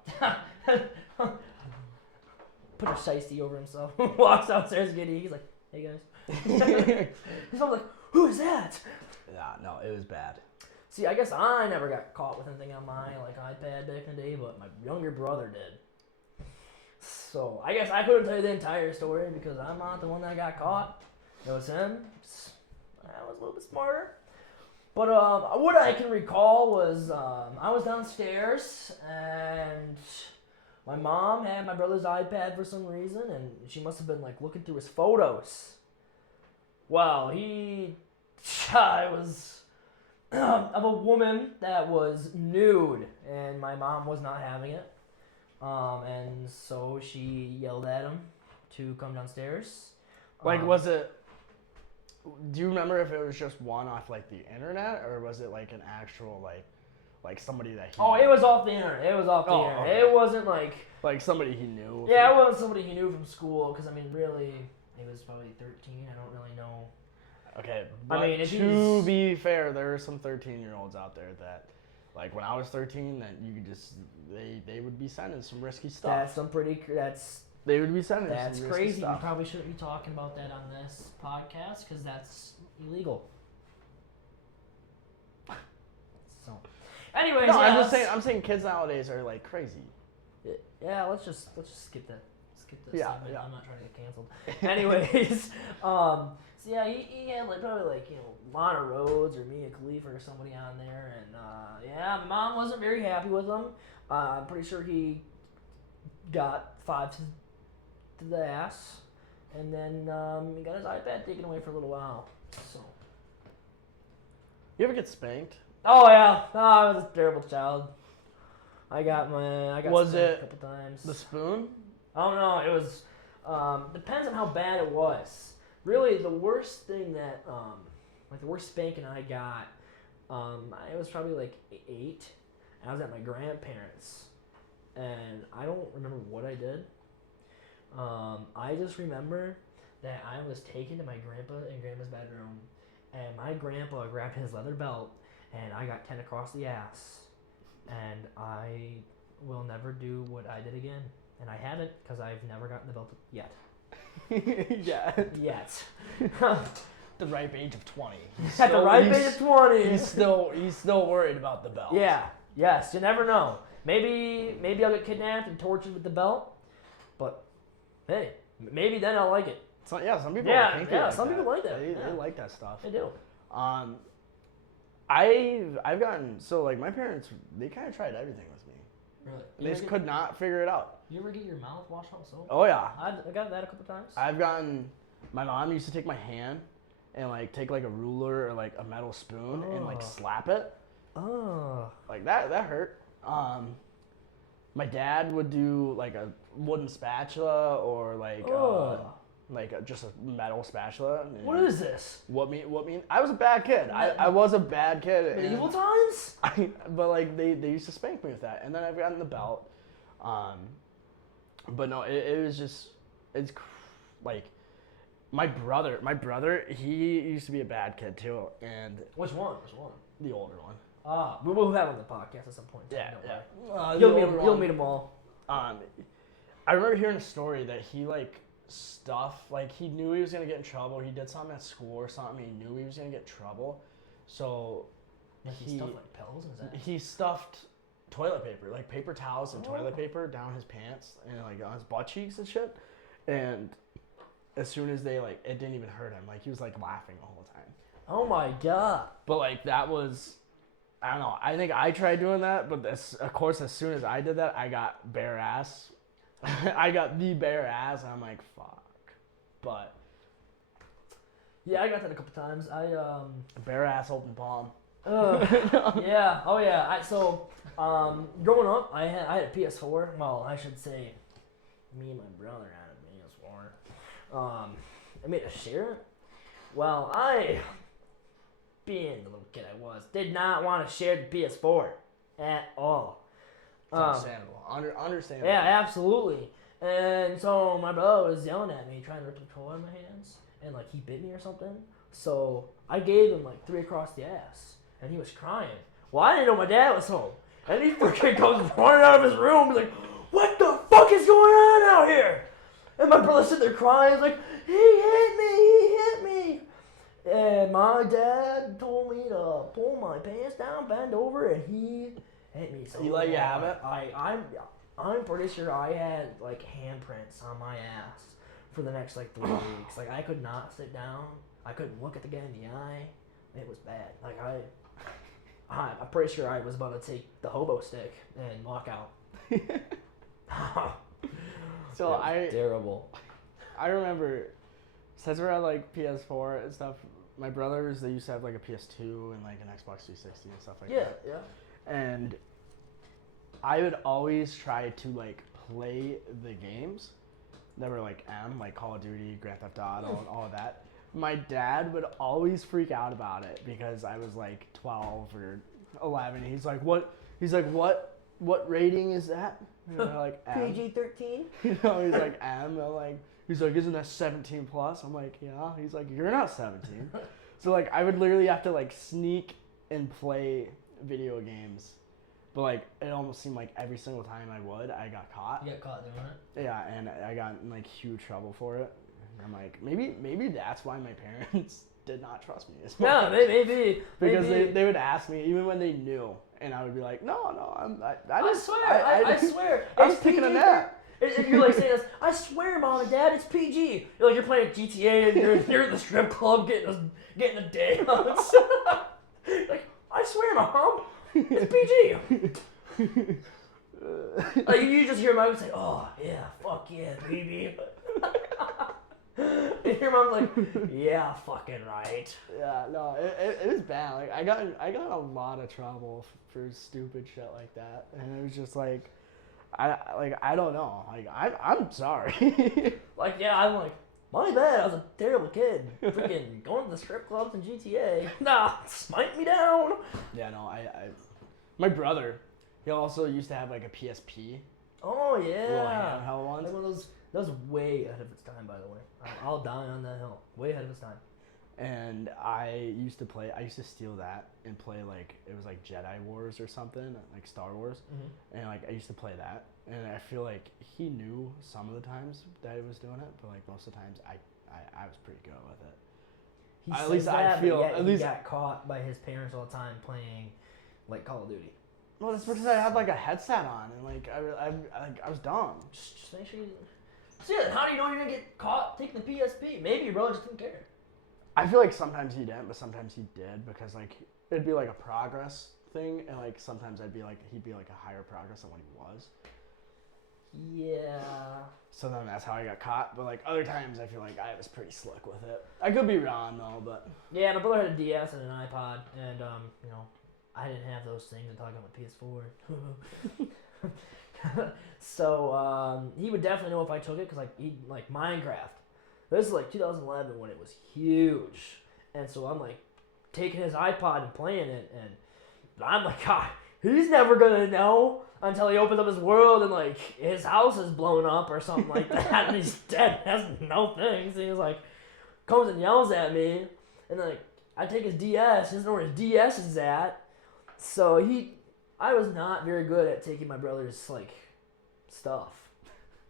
Put a shiesty over himself. Walks downstairs getting. He's like, "Hey guys." He's all like, "Who is that?" Yeah, no, it was bad. See, I guess I never got caught with anything on my like iPad back in the day, but my younger brother did. So I guess I couldn't tell you the entire story because I'm not the one that got caught. It was him. I was a little bit smarter. But what I can recall was I was downstairs and my mom had my brother's iPad for some reason, and she must have been like looking through his photos. Wow, I was of a woman that was nude, and my mom was not having it. And so she yelled at him to come downstairs. Like, was it? Do you remember if it was just one off like the internet, or was it like an actual like somebody that he? Oh, it was off the internet. It was off the Oh, internet. okay. It wasn't like somebody he knew. yeah, it wasn't somebody he knew from school. Because I mean, really, he was probably 13. I don't really know. Okay, I mean, if to be fair, there are some 13-year-olds out there that, like when I was 13, that you could just they would be sending some risky stuff. That's some pretty. They would be sending That's some risky crazy. stuff. We probably shouldn't be talking about that on this podcast because that's illegal. So, anyways, No, yeah, I'm saying kids nowadays are like crazy. Yeah, let's just skip that. Skip this. Yeah, segment. yeah. I'm not trying to get canceled. Anyways, so yeah, he had like probably like Lana Rhodes or Mia Khalifa or somebody on there, and yeah, my mom wasn't very happy with him. I'm pretty sure he got 5 to the ass, and then he got his iPad taken away for a little while. So. You ever get spanked? Oh yeah, I was a terrible child. I got Was spanked it a couple times. The spoon? Oh no, it was depends on how bad it was. Really, the worst thing that like the worst spanking I got, it was probably like 8. I was at my grandparents, and I don't remember what I did. I just remember that I was taken to my grandpa and grandma's bedroom, and my grandpa grabbed his leather belt, and I got 10 across the ass, and I will never do what I did again, and I haven't because I've never gotten the belt yet. Yeah. Yet. The ripe age of 20. At the ripe age of 20. He's still worried about the belt. Yeah. Yes. You never know. Maybe I'll get kidnapped and tortured with the belt, but hey, maybe then I'll like it. So, yeah, some people Yeah, are kinky yeah, like some that. people like that. They Yeah. like that stuff. I do. I've gotten so like my parents, they kind of tried everything with me. Really? They just could not figure it out. You ever get your mouth washed out with soap? Oh yeah. I got that a couple times. I've gotten. My mom used to take my hand and like take like a ruler or like a metal spoon and like slap it. Oh. Like that hurt. My dad would do like a wooden spatula or like just a metal spatula. What is this? What mean? I was a bad kid. I was a bad kid. Medieval times? But like they used to spank me with that, and then I've gotten the belt. But no, it was just like my brother. He used to be a bad kid too, and Which one? the older one. We will have on the podcast at some point. Yeah, Don't yeah. worry. You'll meet them all. I remember hearing a story that he like stuffed, like he knew he was gonna get in trouble. He did something at school or something. He knew he was gonna get in trouble, so Like he stuffed like pills and that. he stuffed toilet paper, like paper towels and toilet paper down his pants and like on his butt cheeks and shit. And as soon as they like, it didn't even hurt him. Like he was like laughing the whole time. Oh my god. But like that was, I don't know. I think I tried doing that, but of course, as soon as I did that, I got bare ass. I got the bare ass, and I'm like, fuck. But Yeah, I got that a couple times. bare ass open palm. Yeah. Oh yeah. Growing up, I had a PS4. Well, I should say, me and my brother had a PS4. I made a share. Well, being the little kid I was, did not want to share the PS4 at all. It's understandable. Understandable. Yeah, absolutely. And so my brother was yelling at me, trying to rip the controller out of my hands, and like he bit me or something. So I gave him like 3 across the ass, and he was crying. Well, I didn't know my dad was home, and he freaking goes running out of his room, he's like, "What the fuck is going on out here?" And my brother sitting there crying, he's like, He hit me. And my dad told me to pull my pants down, bend over, and he hit me. So He let you have it? I'm pretty sure I had like handprints on my ass for the next like 3 weeks. Like I could not sit down. I couldn't look at the guy in the eye. It was bad. Like I'm pretty sure I was about to take the hobo stick and walk out. So terrible. I remember, since we're on like PS4 and stuff, my brothers, they used to have like a PS2 and like an Xbox 360 and stuff like that. Yeah. And I would always try to like play the games that were like like Call of Duty, Grand Theft Auto, and all of that, my dad would always freak out about it because I was like 12 or 11. He's like, what? He's like, what rating is that? And I'm like, M. PG-13. You know, he's like, M. I'm like, he's like, isn't that 17 plus? I'm like, yeah. He's like, you're not 17. So like, I would literally have to like sneak and play video games. But like, it almost seemed like every single time I got caught. You got caught doing it? Yeah, and I got in like huge trouble for it. And I'm like, maybe that's why my parents did not trust me as much. Yeah, maybe. Because they would ask me even when they knew, and I would be like, no, I swear. I was picking a nap. If you're like saying this, I swear, Mom and Dad, it's PG. You're playing GTA and you're in the strip club getting a dance. Like, I swear, Mom, it's PG. Like you just hear mom say, "Oh yeah, fuck yeah, baby." And your mom's like, "Yeah, fucking right." Yeah, no, it was bad. Like I got in a lot of trouble for stupid shit like that, and it was just like, I don't know. Like I'm sorry. Like yeah, I'm like, my bad. I was a terrible kid. Freaking going to the strip clubs and GTA. Nah, smite me down. Yeah, no, my brother, he also used to have like a PSP. Oh Little yeah. handheld ones. Like one of those. That was way ahead of its time, by the way. I'll die on that hill. Way ahead of its time. And I used to steal that and play like, it was like Jedi Wars or something, like Star Wars. Mm-hmm. And like I used to play that. And I feel like he knew some of the times that I was doing it, but like most of the times I was pretty good with it. He got caught by his parents all the time playing like Call of Duty. Well, that's because I had like a headset on and like I was dumb. Just make sure you. So yeah, how do you know you're gonna get caught taking the PSP? Maybe your brother just didn't care. I feel like sometimes he didn't, but sometimes he did because like it'd be like a progress thing, and like sometimes he'd be like a higher progress than what he was. Yeah. So then that's how I got caught. But like other times, I feel like I was pretty slick with it. I could be wrong though, but yeah, my brother had a DS and an iPod, and you know, I didn't have those things until I got my PS4. So he would definitely know if I took it because like he like Minecraft. This is like 2011 when it was huge, and so I'm like taking his iPod and playing it, and I'm like, God, he's never gonna know until he opens up his world and like his house is blown up or something like that, and he's dead, has no things. And he's like comes and yells at me, and like I take his DS, he doesn't know where his DS is at, so I was not very good at taking my brother's like stuff.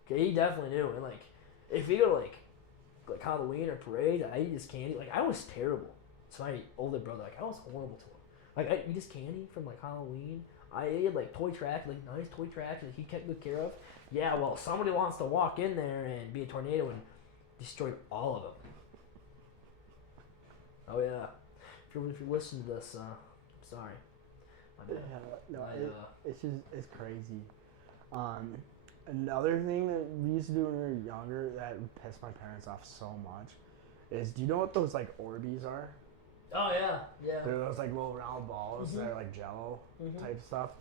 Okay, he definitely knew, and like if we go to like Halloween or parade, I eat his candy. Like I was terrible. So my older brother, like I was horrible to him. Like I eat his candy from like Halloween. I ate like toy tracks, like nice toy tracks that he kept good care of. Yeah, well, somebody wants to walk in there and be a tornado and destroy all of them. Oh yeah. If you're listening to this, I'm sorry. My bad. Yeah, no, it's crazy. Another thing that we used to do when we were younger that pissed my parents off so much is, do you know what those like Orbeez are? Oh yeah, yeah. They're those like little round balls that are like Jello type stuff.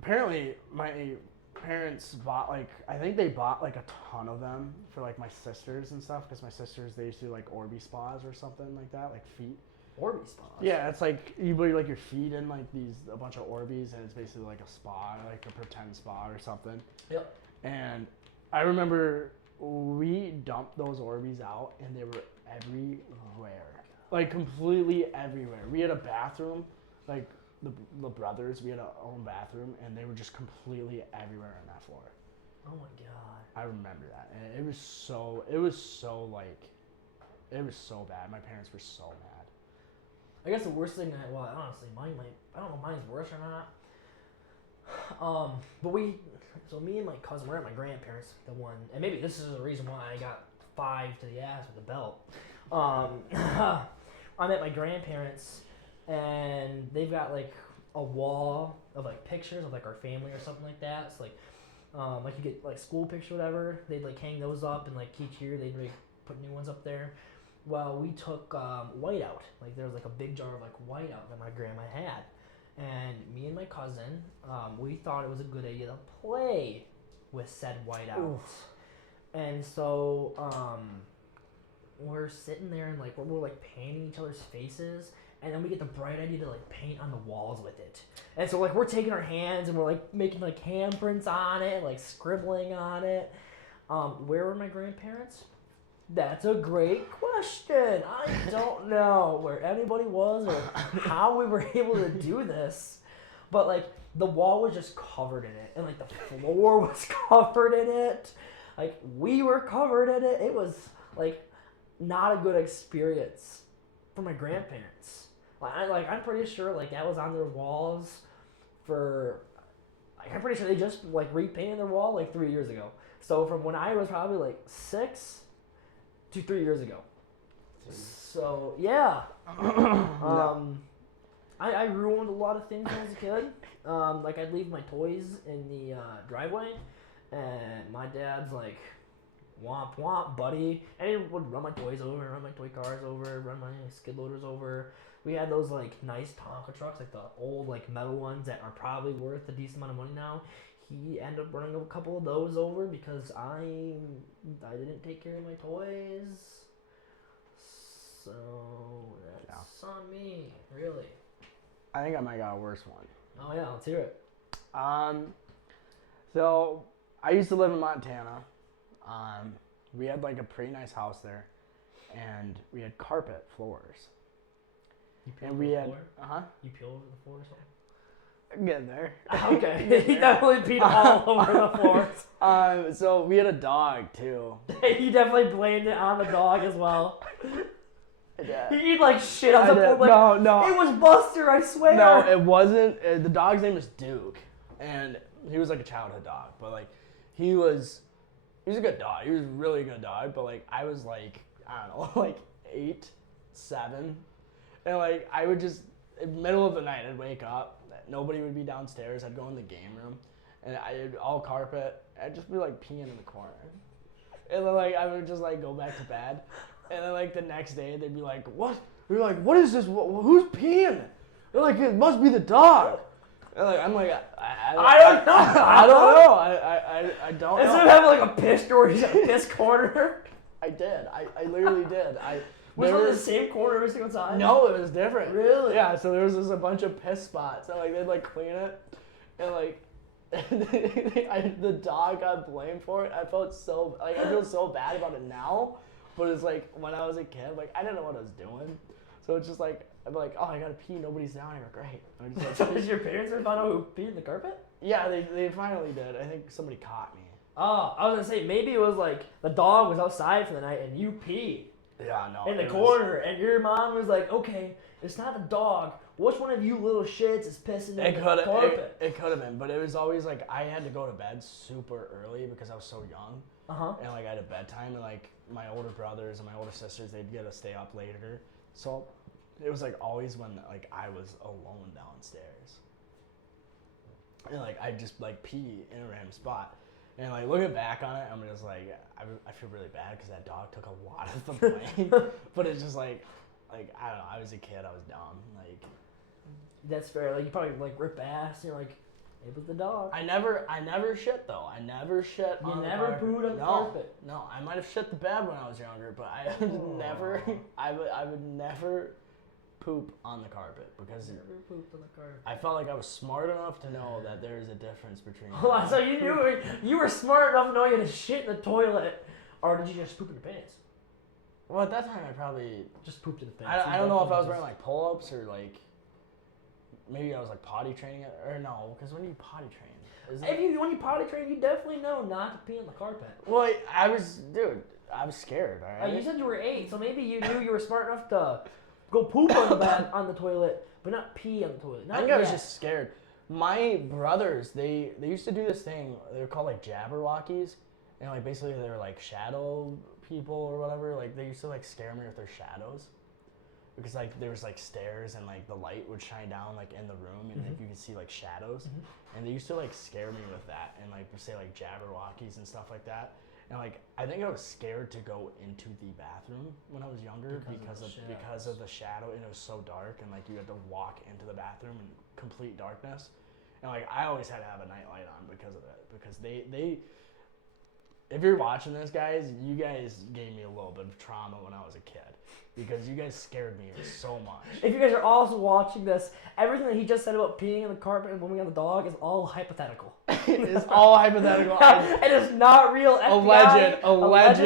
Apparently, my parents bought like, I think they bought like a ton of them for like my sisters and stuff, because my sisters, they used to do like Orbeez spas or something like that, like feet. Orbeez spas? Yeah, it's like you put like your feet in like a bunch of Orbeez, and it's basically like a spa, like a pretend spa or something. Yep. And I remember we dumped those Orbeez out, and they were everywhere, like completely everywhere. We had a bathroom, like the brothers, we had our own bathroom, and they were just completely everywhere on that floor. Oh my god. I remember that, and it was so bad. My parents were so mad. I guess the worst thing honestly, I don't know if mine's worse or not. But me and my cousin, we're at my grandparents, and maybe this is the reason why I got 5 to the ass with a belt. I'm at my grandparents, and they've got like a wall of like pictures of like our family or something like that. It's like you get like school pictures or whatever. They'd like hang those up, and like each year they'd like put new ones up there. Well, we took whiteout. Like there was like a big jar of like whiteout that my grandma had, and me and my cousin, we thought it was a good idea to play with said whiteout. Oof. And so we're sitting there and like we're like painting each other's faces, and then we get the bright idea to like paint on the walls with it. And so like we're taking our hands and we're like making like handprints on it, like scribbling on it. Where were my grandparents? That's a great question. I don't know where anybody was or how we were able to do this, but like the wall was just covered in it, and like the floor was covered in it. Like we were covered in it. It was like not a good experience for my grandparents. I'm pretty sure like that was on their walls for. Like, I'm pretty sure they just like repainted their wall like 3 years ago. So from when I was probably like 6 to 3 years ago. So yeah, I ruined a lot of things when I was a kid. Like I'd leave my toys in the driveway, and my dad's like, "Womp womp, buddy," and he would run my toys over, run my toy cars over, run my skid loaders over. We had those like nice Tonka trucks, like the old like metal ones that are probably worth a decent amount of money now. He ended up running a couple of those over because I didn't take care of my toys. So that's on me, really. I think I might got a worse one. Oh yeah, let's hear it. So I used to live in Montana. We had like a pretty nice house there, and we had carpet floors. You peel And over we the had, floor? You peel over the floor or something? Getting there. Okay, he definitely peed all over the floors. So we had a dog too. He definitely blamed it on the dog as well. Yeah. He like shit on the floor. Like, no. It was Buster, I swear. No, it wasn't. The dog's name was Duke, and he was like a childhood dog, but like he was a good dog. He was a really good dog, but like I was like, I don't know, like 8, 7, and like I would just in the middle of the night I'd wake up. Nobody would be downstairs. I'd go in the game room, and I'd all carpet. I'd just be like peeing in the corner, and then like I would just like go back to bed, and then like the next day they'd be like, "What?" They're like, "What is this? Who's peeing?" They're like, "It must be the dog." And like I'm like, I don't know. I don't know. I don't know. Instead of having like a piss drawer, you got a piss corner. I did. I literally did. Was it the same corner every single time? No, it was different. Really? Yeah, so there was just a bunch of piss spots, and like they'd like clean it, and like the dog got blamed for it. I feel so bad about it now, but it's like when I was a kid, like I didn't know what I was doing, so it's just like I'm like, oh, I gotta pee, nobody's down here, great. I'm just like, Did your parents ever find out who peed in the carpet? Yeah, they finally did. I think somebody caught me. Oh, I was gonna say maybe it was like the dog was outside for the night and you peed. Yeah, no. In the corner, and your mom was like, "Okay, it's not the dog. Which one of you little shits is pissing in the carpet?" It could have been, but it was always like I had to go to bed super early because I was so young. And like I had a bedtime, and like my older brothers and my older sisters, they'd get to stay up later. So it was like always when like I was alone downstairs, and like I just like pee in a random spot. And like looking back on it, I'm just like I feel really bad because that dog took a lot of the blame. But it's just like I don't know. I was a kid. I was dumb. Like that's fair. Like you probably like rip ass. And you're like, it was the dog. I never shit though. I never shit. You on never the pooed on the carpet. No, I might have shit the bed when I was younger, but I would never. I would never poop on the carpet because never pooped on the carpet. I felt like I was smart enough to know that there is a difference between. Hold on, so you were smart enough to know you had to shit in the toilet, or did you just poop in your pants? Well, at that time I probably just pooped in the pants. I don't know if I was wearing like pull-ups or like maybe I was like potty training it or no, because when you potty train, when you potty train, you definitely know not to pee on the carpet. Well, I was scared. All right. You said you were 8, so maybe you knew you were smart enough to go poop on the toilet, but not pee on the toilet. I think I was just scared. My brothers, they used to do this thing. They were called like Jabberwockies, and like basically they were like shadow people or whatever. Like they used to like scare me with their shadows, because like there was like stairs and like the light would shine down like in the room and like you could see like shadows, and they used to like scare me with that and like say like Jabberwockies and stuff like that. And like I think I was scared to go into the bathroom when I was younger because of the shadow, and it was so dark, and like you had to walk into the bathroom in complete darkness, And like I always had to have a nightlight on because of it. Because they if you're watching this, guys, you guys gave me a little bit of trauma when I was a kid. Because you guys scared me so much. If you guys are also watching this, everything that he just said about peeing in the carpet and moving on the dog is all hypothetical. It's all hypothetical. It is not real. FBI, Alleged.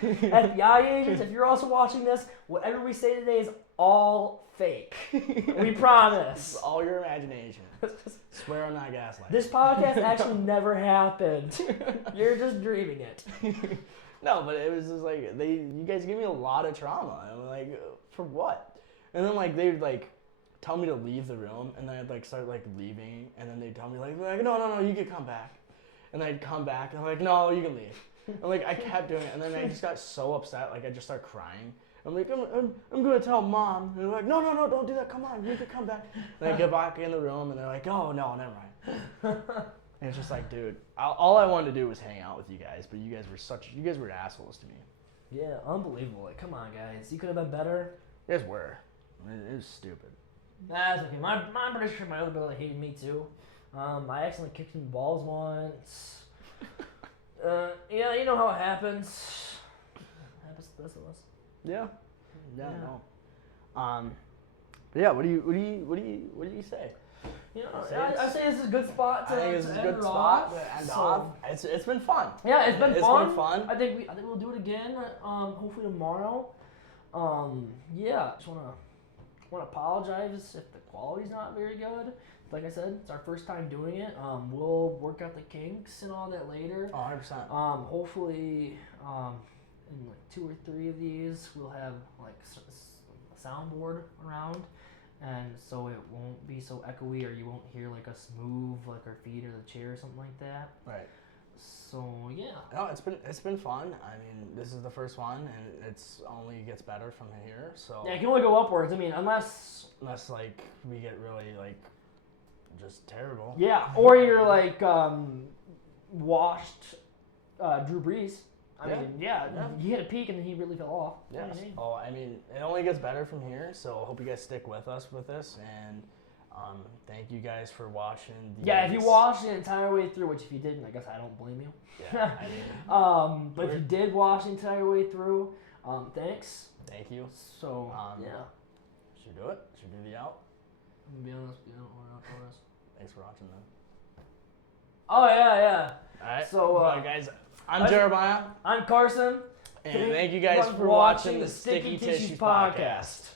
FBI agents, if you're also watching this, whatever we say today is all fake. We promise. It's all your imagination. Swear I'm not gaslighting. This podcast actually never happened. You're just dreaming it. No, but it was just like you guys gave me a lot of trauma. I'm like, for what? And then like they'd like tell me to leave the room, and then I'd like start like leaving, and then they'd tell me like no, you can come back, and I'd come back, and I'm like, no, you can leave. And like I kept doing it, and then I just got so upset, like I just started crying. I'm like, I'm gonna tell mom, and they're like, no, don't do that. Come on, you can come back. And I get back in the room, and they're like, oh no, never mind. And it's just like, dude, all I wanted to do was hang out with you guys, but you guys were assholes to me. Yeah, unbelievable. Like, come on, guys. You could have been better. You guys were. It was stupid. That's okay. I'm pretty sure my other brother hated me too. I accidentally kicked him in the balls once. Yeah, you know how it happens. It happens to the best of us. Yeah. No. But yeah, what do you say? You know, I say this is a good spot to I think this is a good spot to end off. It's been fun. Yeah, it's been fun. Been fun. I think we'll do it again. Hopefully tomorrow. Yeah, just wanna apologize if the quality's not very good. Like I said, it's our first time doing it. We'll work out the kinks and all that later. 100%. Hopefully, in like 2 or 3 of these, we'll have like a soundboard around. And so it won't be so echoey, or you won't hear like us move like our feet or the chair or something like that. Right. So yeah. No, it's been fun. I mean, this is the first one, and it's only gets better from here. So yeah, it can only go upwards. I mean, unless like we get really like just terrible. Yeah, or you're like washed Drew Brees. I mean, yeah, he hit a peak and then he really fell off. Yes. Oh, I mean, it only gets better from here. So I hope you guys stick with us with this, and thank you guys for watching. Yeah, if you watched the entire way through, which if you didn't, I guess I don't blame you. Yeah, I mean, but if you did watch the entire way through, thanks. Thank you. So yeah, should we do it? Should we do the out? I'm gonna be honest, we don't want to this. Thanks for watching, then. Oh yeah. All right. So guys, I'm Jeremiah. I'm Carson. And thank you guys for watching the Sticky Tissues podcast.